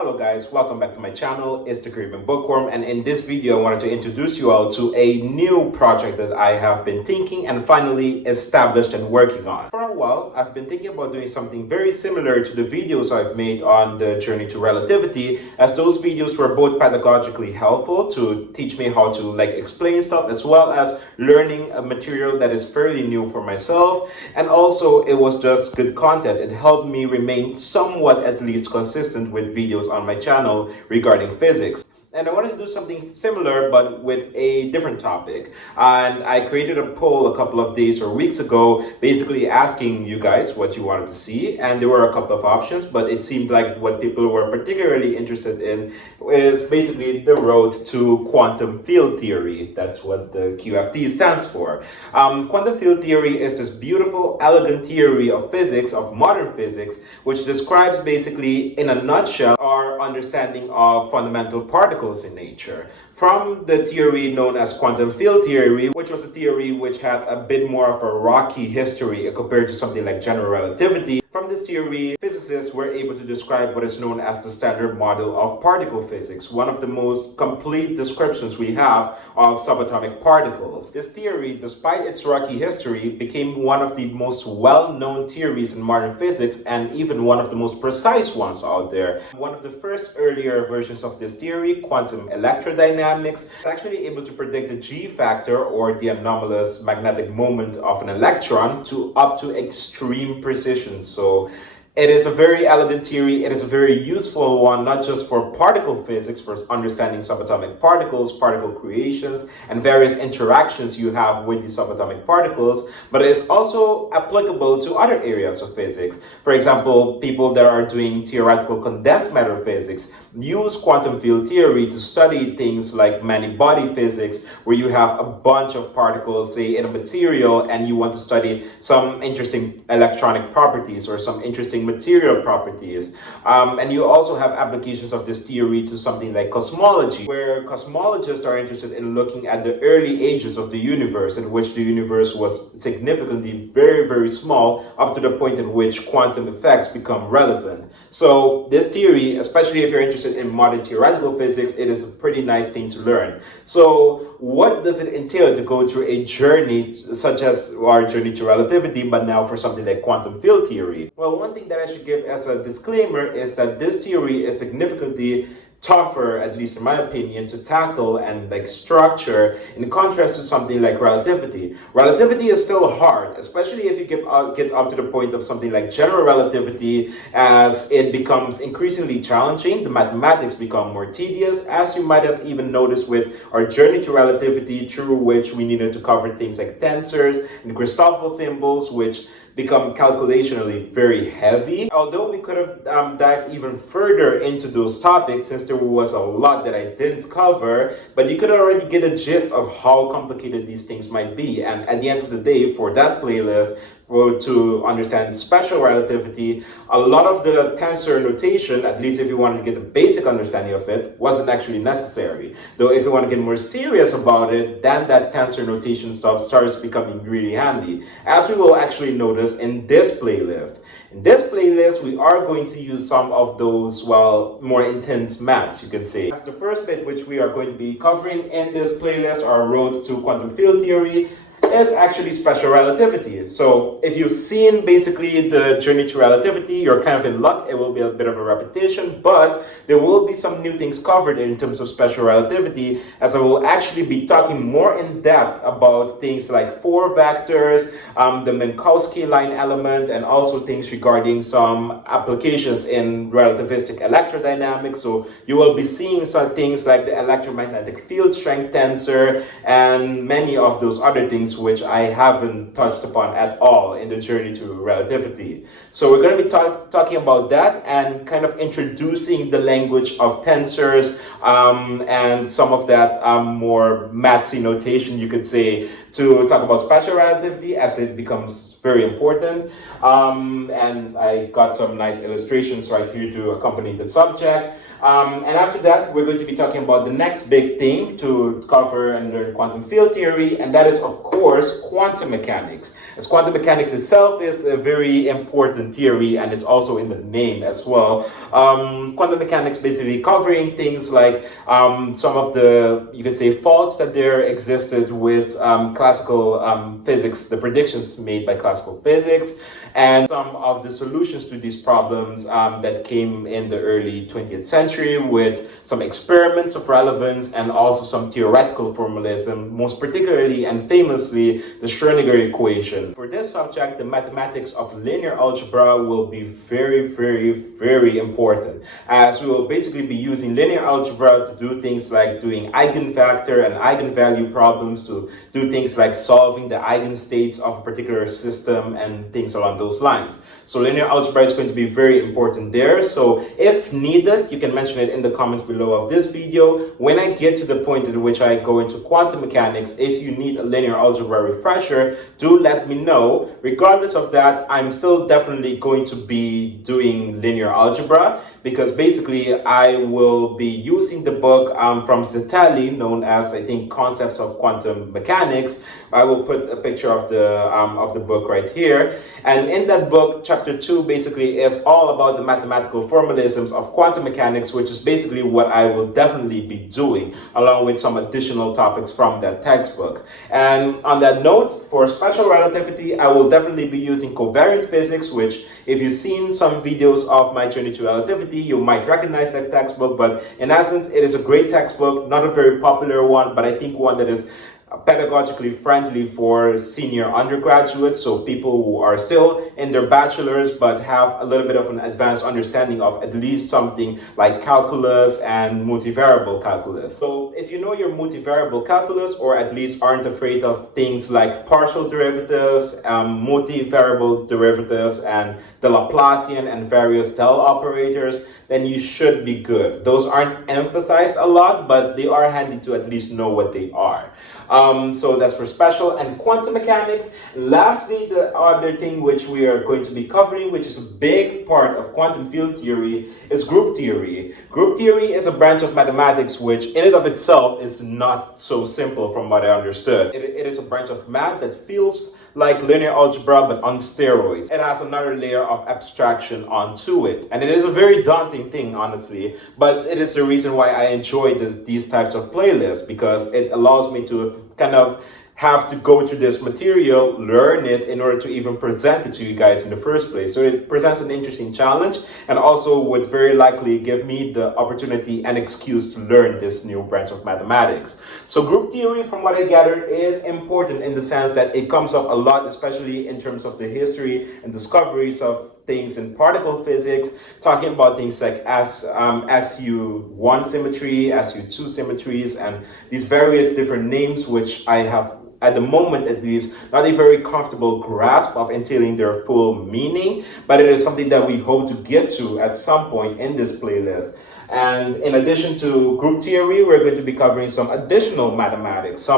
Hello guys, welcome back to my channel. It's the Caribbean Bookworm, and in this video I wanted to introduce you all to a new project that I have been thinking and finally established and working on. For a while, I've been thinking about doing something very similar to the videos I've made on the journey to relativity, as those videos were both pedagogically helpful to teach me how to explain stuff, as well as learning a material that is fairly new for myself, and also it was just good content. It helped me remain somewhat at least consistent with videos on my channel regarding physics. And I wanted to do something similar but with a different topic. And I created a poll a couple of days or weeks ago, basically asking you guys what you wanted to see. And there were a couple of options, but it seemed like what people were particularly interested in is basically the road to quantum field theory. That's what the QFT stands for. Quantum field theory is this beautiful, elegant theory of physics, of modern physics, which describes basically, in a nutshell, our understanding of fundamental particles in nature. From the theory known as quantum field theory, which was a theory which had a bit more of a rocky history compared to something like general relativity. From this theory, physicists were able to describe what is known as the standard model of particle physics, one of the most complete descriptions we have of subatomic particles. This theory, despite its rocky history, became one of the most well-known theories in modern physics and even one of the most precise ones out there. One of the first earlier versions of this theory, quantum electrodynamics, is actually able to predict the G factor, or the anomalous magnetic moment of an electron, to up to extreme precision. So it is a very elegant theory. It is a very useful one, not just for particle physics, for understanding subatomic particles, particle creations, and various interactions you have with these subatomic particles, but it is also applicable to other areas of physics. For example, people that are doing theoretical condensed matter physics use quantum field theory to study things like many-body physics, where you have a bunch of particles, say, in a material, and you want to study some interesting electronic properties or some interesting material properties. And you also have applications of this theory to something like cosmology, where cosmologists are interested in looking at the early ages of the universe, in which the universe was significantly very, very small, up to the point in which quantum effects become relevant. So this theory, especially if you're interested in modern theoretical physics, it is a pretty nice thing to learn. So what does it entail to go through a journey such as our journey to relativity, but now for something like quantum field theory? Well, one thing that I should give as a disclaimer is that this theory is significantly tougher, at least in my opinion, to tackle and structure, in contrast to something like relativity. Relativity is still hard, especially if you get up to the point of something like general relativity, as it becomes increasingly challenging. The mathematics become more tedious, as you might have even noticed with our journey to relativity, through which we needed to cover things like tensors and Christoffel symbols, which become calculationally very heavy. Although we could have dived even further into those topics, since there was a lot that I didn't cover, but you could already get a gist of how complicated these things might be. And at the end of the day, for that playlist, to understand special relativity, a lot of the tensor notation, at least if you wanted to get a basic understanding of it, wasn't actually necessary. Though if you want to get more serious about it, then that tensor notation stuff starts becoming really handy, as we will actually notice in this playlist. In this playlist, we are going to use some of those, well, more intense maths, you could say. That's the first bit which we are going to be covering in this playlist, our road to quantum field theory, is actually special relativity. So if you've seen basically the journey to relativity, you're kind of in luck. It will be a bit of a repetition, but there will be some new things covered in terms of special relativity, as I will actually be talking more in depth about things like four vectors, the Minkowski line element, and also things regarding some applications in relativistic electrodynamics. So you will be seeing some things like the electromagnetic field strength tensor and many of those other things which I haven't touched upon at all in the journey to relativity. So we're going to be talking about that and kind of introducing the language of tensors and some of that more mathsy notation, you could say, to talk about special relativity as it becomes very important. And I got some nice illustrations right here to accompany the subject. And after that, we're going to be talking about the next big thing to cover and learn quantum field theory, and that is, of course, quantum mechanics. As quantum mechanics itself is a very important theory, and it's also in the name as well. Quantum mechanics basically covering things like some of the, you could say, faults that there existed with classical physics, the predictions made by classical physics, and some of the solutions to these problems that came in the early 20th century with some experiments of relevance and also some theoretical formalism, most particularly and famously the Schrödinger equation. For this subject, the mathematics of linear algebra will be very, very, very important, as we will basically be using linear algebra to do things like doing eigenvector and eigenvalue problems, to do things like solving the eigenstates of a particular system and things along those lines. So linear algebra is going to be very important there. So if needed, you can mention it in the comments below of this video. When I get to the point at which I go into quantum mechanics, if you need a linear algebra refresher, do let me know. Regardless of that, I'm still definitely going to be doing linear algebra, because basically I will be using the book from Zitelli, known as, I think, Concepts of Quantum Mechanics. I will put a picture of the book right here. And in that book, chapter 2 basically is all about the mathematical formalisms of quantum mechanics, which is basically what I will definitely be doing, along with some additional topics from that textbook. And on that note, for special relativity, I will definitely be using covariant physics, which, if you've seen some videos of my journey to relativity, you might recognize that textbook. But in essence, it is a great textbook, not a very popular one, but I think one that is pedagogically friendly for senior undergraduates, so people who are still in their bachelor's but have a little bit of an advanced understanding of at least something like calculus and multivariable calculus. So if you know your multivariable calculus, or at least aren't afraid of things like partial derivatives, multivariable derivatives, and the Laplacian and various del operators, then you should be good. Those aren't emphasized a lot, but they are handy to at least know what they are. So that's for special and quantum mechanics. Lastly, the other thing which we are going to be covering, which is a big part of quantum field theory, is group theory. Group theory is a branch of mathematics which in and of itself is not so simple from what I understood. It is a branch of math that feels like linear algebra but on steroids. It has another layer of abstraction onto it, and it is a very daunting thing, honestly, but it is the reason why I enjoy these types of playlists, because it allows me to kind of have to go through this material, learn it in order to even present it to you guys in the first place. So it presents an interesting challenge, and also would very likely give me the opportunity and excuse to learn this new branch of mathematics. So group theory, from what I gathered, is important in the sense that it comes up a lot, especially in terms of the history and discoveries of things in particle physics, talking about things like SU1 symmetry, SU2 symmetries, and these various different names, which I have, at the moment at least, not a very comfortable grasp of entailing their full meaning, but it is something that we hope to get to at some point in this playlist. And in addition to group theory, we're going to be covering some additional mathematics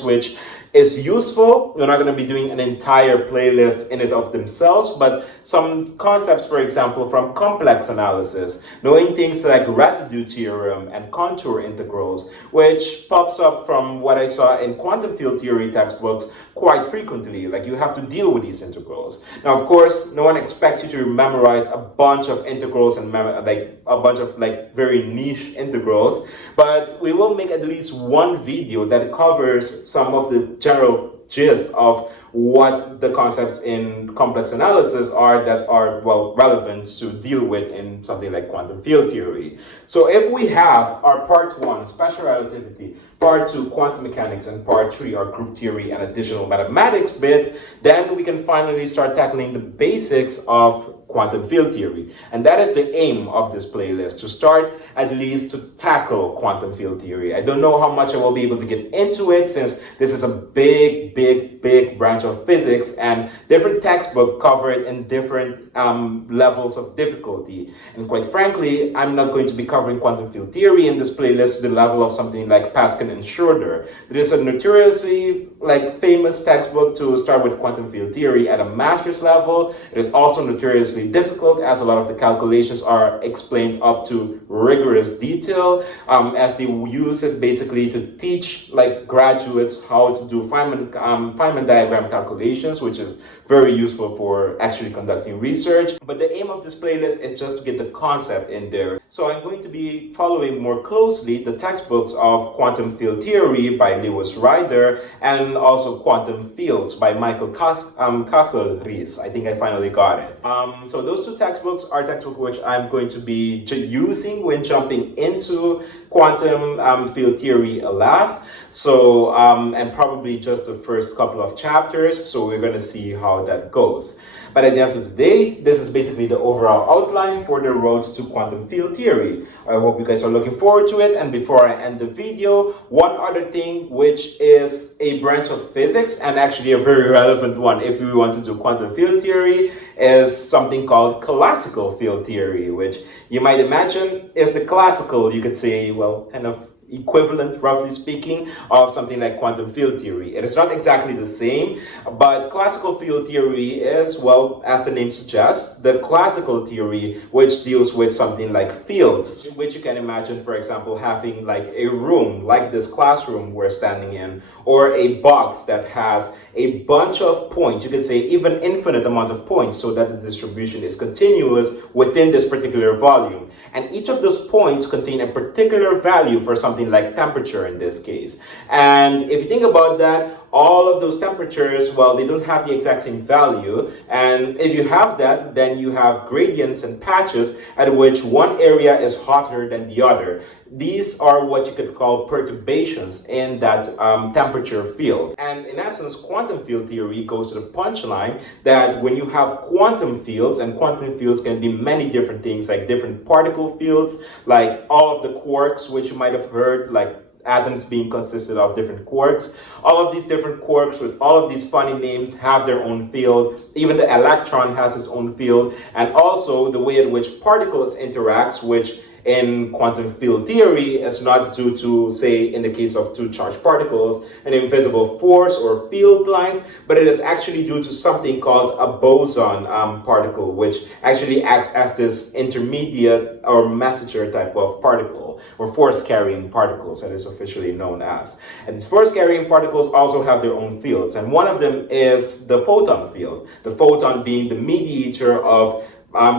which is useful. We're not going to be doing an entire playlist in and of themselves, but some concepts, for example, from complex analysis, knowing things like residue theorem and contour integrals, which pops up from what I saw in quantum field theory textbooks quite frequently. Like, you have to deal with these integrals. Now, of course, no one expects you to memorize a bunch of integrals and like a bunch of like very niche integrals, but we will make at least one video that covers some of the general gist of what the concepts in complex analysis are that are, well, relevant to deal with in something like quantum field theory. So if we have our part 1, special relativity, part 2, quantum mechanics, and part 3, our group theory and additional mathematics bit, then we can finally start tackling the basics of quantum field theory. And that is the aim of this playlist, to start at least to tackle quantum field theory. I don't know how much I will be able to get into it, since this is a big branch of physics, and different textbooks cover it in different levels of difficulty. And quite frankly, I'm not going to be covering covering quantum field theory in this playlist to the level of something like Pascal and Schroeder. It is a notoriously famous textbook to start with quantum field theory at a master's level. It is also notoriously difficult as a lot of the calculations are explained up to rigorous detail, as they use it basically to teach graduates how to do Feynman diagram calculations, which is very useful for actually conducting research. But the aim of this playlist is just to get the concept in there. So I'm going to be following more closely the textbooks of Quantum Field Theory by Lewis Ryder and also Quantum Fields by Michael Kachelries. I think I finally got it. So those two textbooks are textbooks which I'm going to be using when jumping into quantum field theory, alas. So, and probably just the first couple of chapters, so we're going to see how that goes. But at the end of the day, this is basically the overall outline for the road to quantum field theory. I hope you guys are looking forward to it. And before I end the video, one other thing which is a branch of physics, and actually a very relevant one if we want to do quantum field theory, is something called classical field theory, which you might imagine is the classical, you could say, well, kind of equivalent, roughly speaking, of something like quantum field theory. It is not exactly the same, but classical field theory is, well, as the name suggests, the classical theory which deals with something like fields, which you can imagine, for example, having like a room, like this classroom we're standing in, or a box that has a bunch of points, you could say even infinite amount of points, so that the distribution is continuous within this particular volume. And each of those points contain a particular value for something like temperature in this case. And if you think about that, all of those temperatures, well, they don't have the exact same value. And if you have that, then you have gradients and patches at which one area is hotter than the other. These are what you could call perturbations in that temperature field. And in essence, quantum field theory goes to the punchline that when you have quantum fields, and quantum fields can be many different things, like different particle fields, like all of the quarks, which you might have heard, like atoms being consisted of different quarks. All of these different quarks with all of these funny names have their own field. Even the electron has its own field. And also the way in which particles interacts, which in quantum field theory is not due to, say, in the case of two charged particles, an invisible force or field lines, but it is actually due to something called a boson particle, which actually acts as this intermediate or messenger type of particle, or force-carrying particles, that is officially known as. And these force-carrying particles also have their own fields, and one of them is the photon field, the photon being the mediator of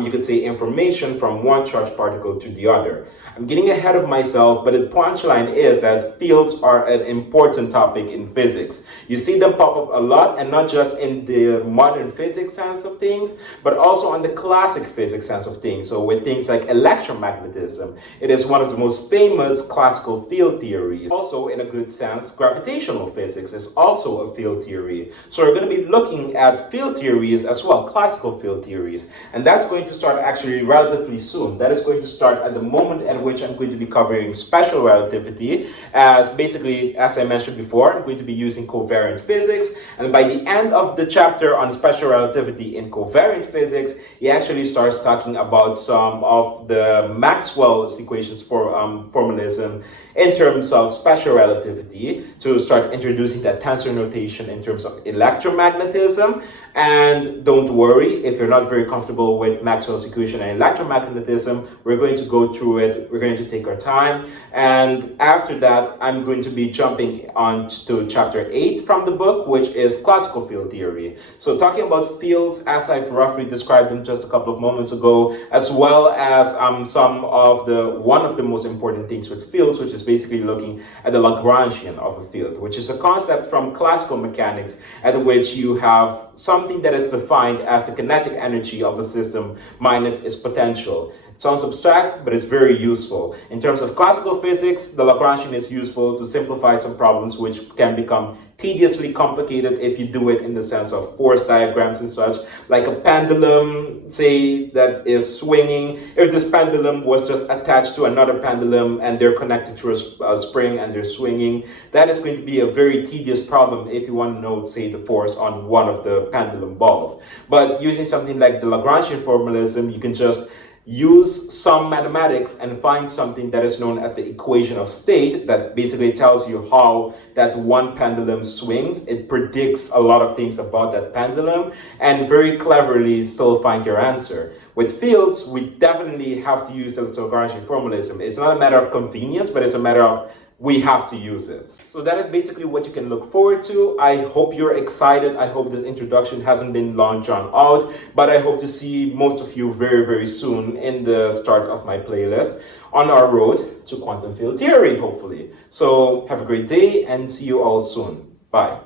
you could say information from one charged particle to the other. I'm getting ahead of myself, but the punchline is that fields are an important topic in physics. You see them pop up a lot, and not just in the modern physics sense of things, but also on the classic physics sense of things. So with things like electromagnetism, it is one of the most famous classical field theories. Also, in a good sense, gravitational physics is also a field theory. So we're going to be looking at field theories as well, classical field theories. And that's going to start actually relatively soon. That is going to start at the moment at which I'm going to be covering special relativity, as basically, as I mentioned before, I'm going to be using covariant physics, and by the end of the chapter on special relativity in covariant physics, he actually starts talking about some of the Maxwell's equations for formalism in terms of special relativity, to start introducing that tensor notation in terms of electromagnetism. And don't worry, if you're not very comfortable with Maxwell's equation and electromagnetism, we're going to go through it. We're going to take our time. And after that, I'm going to be jumping on to chapter 8 from the book, which is classical field theory. So talking about fields, as I've roughly described them just a couple of moments ago, as well as one of the most important things with fields, which is basically looking at the Lagrangian of a field, which is a concept from classical mechanics at which you have something that is defined as the kinetic energy of a system minus its potential. It sounds abstract, but it's very useful. In terms of classical physics, the Lagrangian is useful to simplify some problems which can become tediously complicated if you do it in the sense of force diagrams and such, like a pendulum, say, that is swinging. If this pendulum was just attached to another pendulum and they're connected through a spring and they're swinging, that is going to be a very tedious problem if you want to know, say, the force on one of the pendulum balls. But using something like the Lagrangian formalism, you can just use some mathematics and find something that is known as the equation of state that basically tells you how that one pendulum swings. It predicts a lot of things about that pendulum and very cleverly still find your answer. With fields, we definitely have to use the Lagrangian formalism. It's not a matter of convenience, but it's a matter of we have to use it. So that is basically what you can look forward to. I hope you're excited. I hope this introduction hasn't been long drawn out, but I hope to see most of you very, very soon in the start of my playlist on our road to quantum field theory, hopefully. So have a great day and see you all soon. Bye.